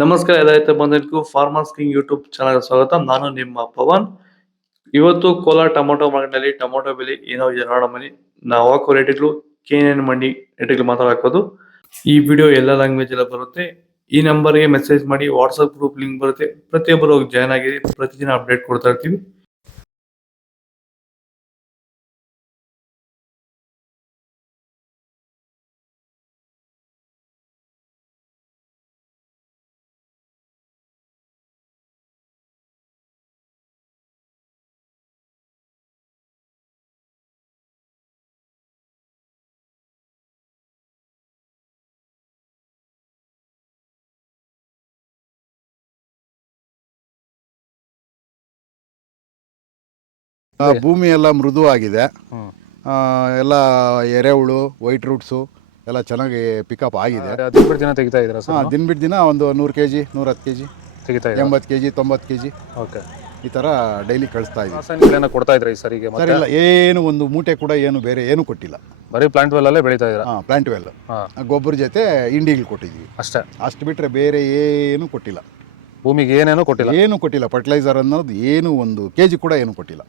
ನಮಸ್ಕಾರ ರೈತ ಬಂಧುಗಳಿಗೂ farmers king YouTube channel ಸ್ವಾಗತ. ನಾನು ನಿಮ್ಮ ಪವನ್. ಇವತ್ತು ಕೋಲಾರ ಟೊಮೊಟೊ ಮಾರ್ಕೆಟ್ನಲ್ಲಿ ಟೊಮೊಟೊ ಬೆಲೆ ಏನೋ ಇದೆ ನೋಡಮನಿ. ನಾವು ಹಾಕೋ ರೇಟ್ಗಳು KNN ಮಂಡಿ ರೇಟ್ಗಳು ಮಾತ್ರ ಹಾಕೋದು. ಈ ವಿಡಿಯೋ ಎಲ್ಲ ಲ್ಯಾಂಗ್ವೇಜ್ ಎಲ್ಲ ಬರುತ್ತೆ. ಈ ನಂಬರ್ಗೆ ಮೆಸೇಜ್ ಮಾಡಿ, ವಾಟ್ಸ್ಆಪ್ ಗ್ರೂಪ್ ಲಿಂಕ್ ಬರುತ್ತೆ, ಪ್ರತಿಯೊಬ್ಬರು ಜಾಯ್ನ್ ಆಗಿರಿ. ಪ್ರತಿದಿನ ಅಪ್ಡೇಟ್ ಕೊಡ್ತಾ ಇರ್ತೀವಿ. ಭೂಮಿ ಎಲ್ಲ ಮೃದುವಾಗಿದೆ. ಎಲ್ಲ ಎರೆಹುಳು, ವೈಟ್ ರೂಟ್ಸು ಎಲ್ಲ ಚೆನ್ನಾಗಿ ಪಿಕಪ್ ಆಗಿದೆ. ದಿನ ಬಿಟ್ಟು ದಿನ ತೆಗಿತಾ ಇದ್ದೀರಾ ಸರ್? ದಿನ ಬಿಟ್ಟು ದಿನ ಒಂದು 100 kg 110 kg ತೆಗಿತಾ ಇದ್ದೀರಾ? 80 kg 90 kg ಓಕೆ. ಈ ಥರ ಡೈಲಿ ಕಳಿಸ್ತಾ ಇದ್ದೀವಿ. ರಾಸಾಯನಿಕಗಳನ್ನ ಕೊಡ್ತಾ ಇದ್ರಾ ಈ ಸರಿಗೆ? ಸರ್ ಇಲ್ಲ, ಏನು ಒಂದು ಮೂಟೆ ಕೂಡ ಏನು ಬೇರೆ ಏನು ಕೊಟ್ಟಿಲ್ಲ. ಬರೀ ಪ್ಲಾಂಟ್ ವೆಲ್ಲಲ್ಲೇ ಬೆಳೀತಾ ಇದ್ದೀರಾ? ಪ್ಲಾಂಟ್ ವೆಲ್ ಗೊಬ್ಬರ ಜೊತೆ ಇಂಡಿಗಳು ಕೊಟ್ಟಿದ್ದೀವಿ ಅಷ್ಟೇ. ಅಷ್ಟು ಬಿಟ್ಟರೆ ಬೇರೆ ಏನು ಕೊಟ್ಟಿಲ್ಲ. ಭೂಮಿಗೆ ಏನೇನೂ ಕೊಟ್ಟಿಲ್ಲ? ಏನು ಕೊಟ್ಟಿಲ್ಲ. ಫರ್ಟಿಲೈಸರ್ ಅನ್ನೋದು ಏನು ಒಂದು KG ಕೂಡ ಏನು ಕೊಟ್ಟಿಲ್ಲ.